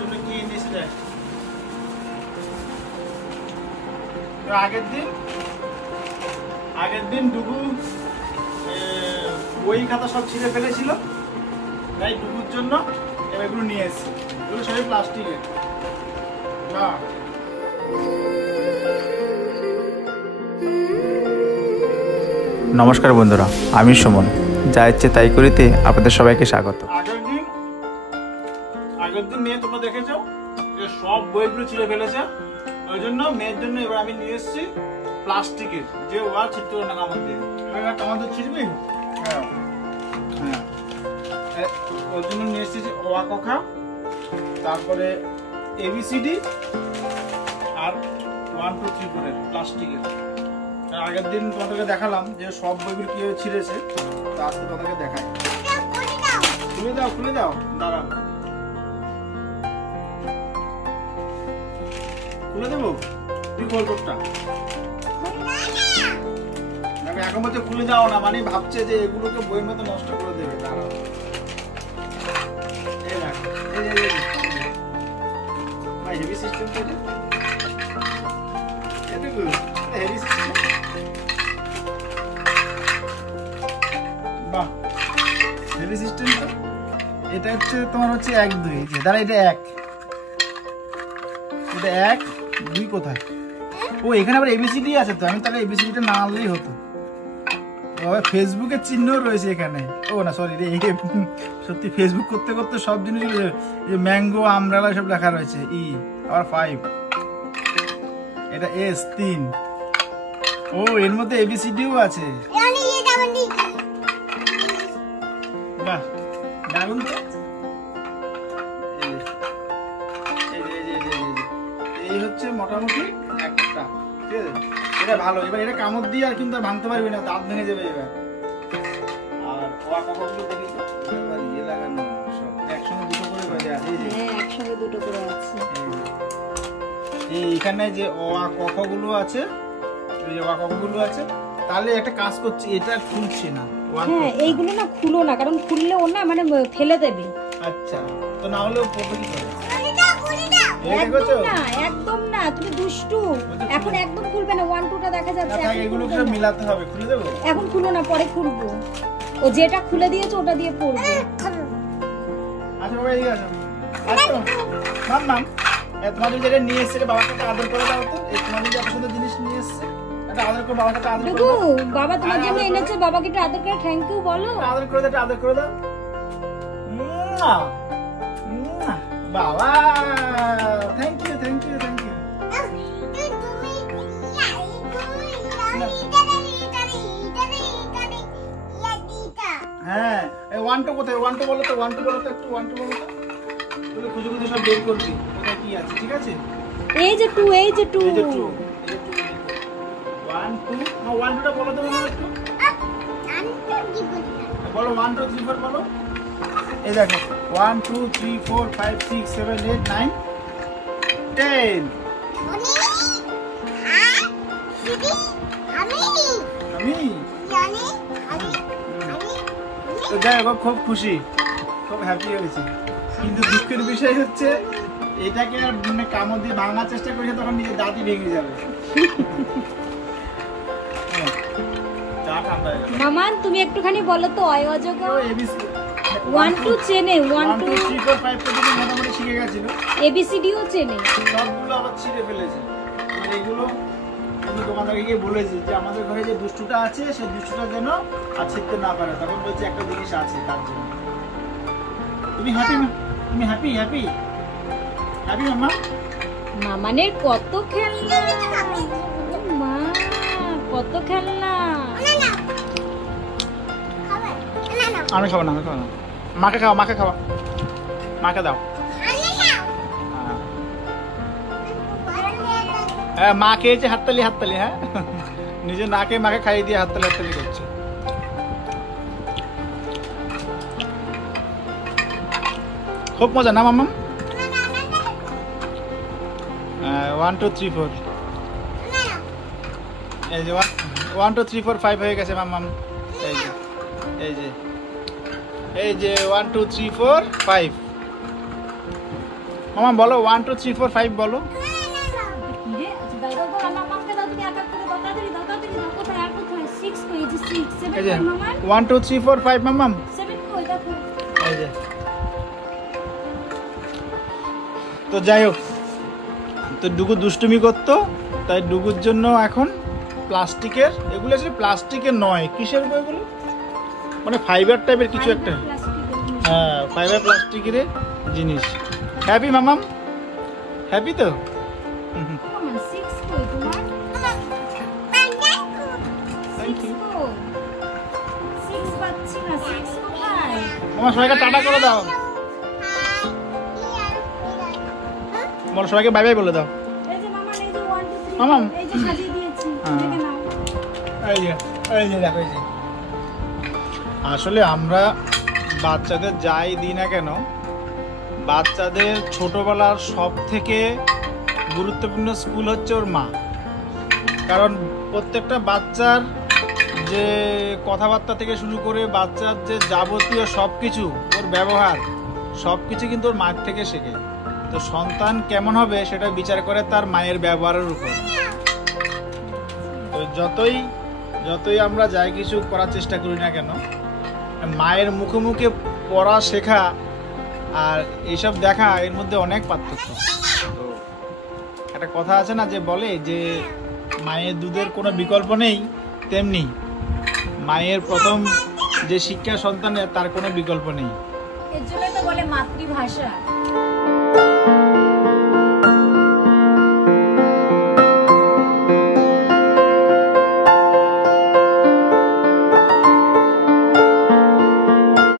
জন্য কি এনেছে দেখ। আগের দিন ডুবু বই খাতা সব ছিঁড়ে ফেলেছিল, তাই ডুবুর জন্য এগুলো নিয়ে এসেছি। এগুলো সবই প্লাস্টিকের। নমস্কার বন্ধুরা, আমি সুমন, যা ইচ্ছে তাই করিতে আপনাদের সবাইকে স্বাগত। আগের দিন মেয়ে তোমরা দেখেছো যে সব বইগুলো ছিঁড়ে ফেলেছে, ওই জন্য মেয়ের জন্য এবার আমি নিয়ে এসেছি প্লাস্টিকের, যে ওয়া ছিটতে না কামড় দিয়ে। কামড় ছিড়বি? হ্যাঁ, ওর জন্য নিয়ে এসেছি ওয়া কখা, তারপরে এবিসিডি আর 1 2 3 4 প্লাস্টিকের। আগের দিন তোমাদেরকে দেখালাম যে সব বইগুলো কিভাবে ছিঁড়েছে, তো আজকে তোমাদেরকে দেখাই। খুলে দাও দাঁড়াও, খুলে দেবো। তুই খোল তোরটা। এখন বলতে খুলে যাও না, মানে ভাবছে যে এগুলোকে বইয়ের মতো নষ্ট করে দেবে। দাঁড়াও, হেভি সিস্টেম তো এটুকু হেভি সিস্টেম। বাহ, হেভি সিস্টেম তো। এটা হচ্ছে তোমার হচ্ছে 1 2, যে দাঁড়া, এটা 1, এটা 1 2 কোথায়? ও এখানে আবার এবিসিডি আছে, তো আমি তাহলে এবিসিডিটা না আনলেই হতো। ফেসবুকের চিহ্ন রয়েছে এখানে। ও না, সরি রে, সত্যি ফেসবুক করতে করতে সব জিনিস, ম্যাঙ্গো আমব্রেলা সব লেখা রয়েছে। ই আবার 5, এটা S 3। ও এর মধ্যে এবিসিডিও আছে। বাহ, দারুণ তো। এই হচ্ছে মোটামুটি একটা, ঠিক আছে? এটা ভালো। এবার এটা কামড় দিয়ে আর কিন্তু আর ভাঙতে পারবি না, দাঁত ভেঙে যাবে এবার। আর ওয়া কখগুলো দেখি তো, এবার ইয়ে লাগানো সব একসঙ্গে দুটো করে বাজে আছে। হ্যাঁ, একসঙ্গে দুটো করে আছে। এইখানে যে ওয়া কখগুলো আছে, এই ওয়া কখগুলো আছে, তাহলে একটা কাজ করছি, এটা খুলছে না। হ্যাঁ, এইগুলো না খুলো না, কারণ খুললে ও না মানে ফেলে দেবে। আচ্ছা, তো না হলে পড়বে কি করে? একদম না, তুমি দুষ্টু। এখন একদম খুলবে না, 1 2 টা দেখা যাচ্ছে। এগুলো সব মিলাতে হবে। খুলে দেবো? এখন খুলো না, পরে খুলবো। ও যেটা খুলে দিয়েছে ওটা দিয়ে পড়বে। আচ্ছা বাবা, এই আছে। আচ্ছা মাম্মা, তোমার যেটা নিয়ে এসেছে বাবাকে আদর করে দাও তো। এই তোমার যে এত সুন্দর জিনিস নিয়ে এসেছে, এটা আদর করে বাবাকে আদর করে দাও। বাবা তোমার জন্য এনেছে, বাবাকে একটু আদর করে থ্যাংক ইউ বলো। আদর করে দাও, আদর করে দাও। বাবা thank you, thank you, thank you. হ্যাঁ, 1 2 কোথায়? 1 2 বলো তো, 1 2 বলো তো, একটু 1 2 বলো তো। তুই খুঁজে খুঁজে সব বের করবি কোথায় কি আছে, ঠিক আছে? এই যে 2, এই যে 2, 1 2। না 1 2টা বলো তো বাবা একটু। বলো 1 2 3 4 বলো। এই দেখো 1 2 3 4 5 6 7 8 9 10। খুব খুশি, খুব হ্যাপি হয়েছি। কিন্তু দুঃখের বিষয় হচ্ছে এটাকে আর কামড় দিয়ে ভাঙার চেষ্টা করেছে, তখন নিজের দাঁতই ভেঙে যাবে। মামান তুমি একটুখানি বলো তো অজগর 1 2 চেনে, 1 2 3 4 5 পর্যন্ত মোটামুটি শিখে গেছিল। এবিসিডিও চেনে, সবগুলো আবার ছিঁড়ে ফেলেছে। এইগুলো আমি দোকানদারকে গিয়ে বলেছি যে আমাদের ঘরে যে দুষ্টুটা আছে, সেই দুষ্টুটা যেন আর ছিঁড়তে না পারে। তখন বলছে একটা জিনিস আছে তার জন্য। তুমি হ্যাপি? তুমি হ্যাপি? হ্যাপি হ্যাপি মাম্মা? মামানের কত খেলনা, মা কত খেলনা। আমি খাবো না, আমি খাবো না। মাকে খাওয়া, মাকে খাওয়া, মাকে দাও। হ্যাঁ, মা খেয়েছে হাততালি, হাততালি। হ্যাঁ, নিজে না খেয়ে মাকে খাইয়ে দিয়ে হাততালি হাততালি করছে। খুব মজা না মাম্মা? 1 2 3 4, এই যে 1 2 3 4 5 হয়ে গেছে মাম্মা। এই যে এই যে এই যে 1 2 3 4 5 মামা বলো 1 2 3 4 5 বলো। কি রে আচ্ছা দাও দাও দাও আমার মাকে দাও তুমি একা করে দাও তাড়াতাড়ি দাও তাড়াতাড়ি দাও কোথায় আর কোথায় 6 কই যে 6 7 এই যে কই মামা 1 2 3 4 5 মামাম 7 কই দেখো এই যে। তো যাই হোক, তো ডুগু দুষ্টুমি করতো, তাই ডুগুর জন্য এখন প্লাস্টিকের, এগুলো আসলে প্লাস্টিকের নয়, কিসের এগুলো মানে ফাইবার টাইপের কিছু একটা, হ্যাঁ ফাইবার প্লাস্টিকের জিনিস। হ্যাপি মামাম, হ্যাপি তো? মামা 6 কই তোমার থ্যাংক ইউ। 6 পাচ্ছি না 6 কোথায় মামা সবাইকে টাটা করে দাও, বলো সবাইকে বাই বাই বলে দাও। এই যে মামা এই যে 1 2 3 মামাম। এই যে সাজিয়ে দিয়েছি হ্যাঁ। দেখে নাও এই যে এই যে দেখো, এই যে আসলে আমরা বাচ্চাদের যাই দিই না কেন, বাচ্চাদের ছোটবেলার সব থেকে গুরুত্বপূর্ণ স্কুল হচ্ছে ওর মা। কারণ প্রত্যেকটা বাচ্চার যে কথাবার্তা থেকে শুরু করে বাচ্চার যে যাবতীয় সব কিছু, ওর ব্যবহার সব কিছু কিন্তু ওর মায়ের থেকে শেখে। তো সন্তান কেমন হবে সেটা বিচার করে তার মায়ের ব্যবহারের উপর। তো যতই আমরা যাই কিছু করার চেষ্টা করি না কেন, মায়ের মুখে মুখে পড়া শেখা আর এইসব দেখা, এর মধ্যে অনেক পার্থক্য। তো একটা কথা আছে না যে বলে যে মায়ের দুধের কোনো বিকল্প নেই, তেমনি মায়ের প্রথম যে শিক্ষা সন্তানের তার কোনো বিকল্প নেই। এর জন্য তো বলে মাতৃভাষা।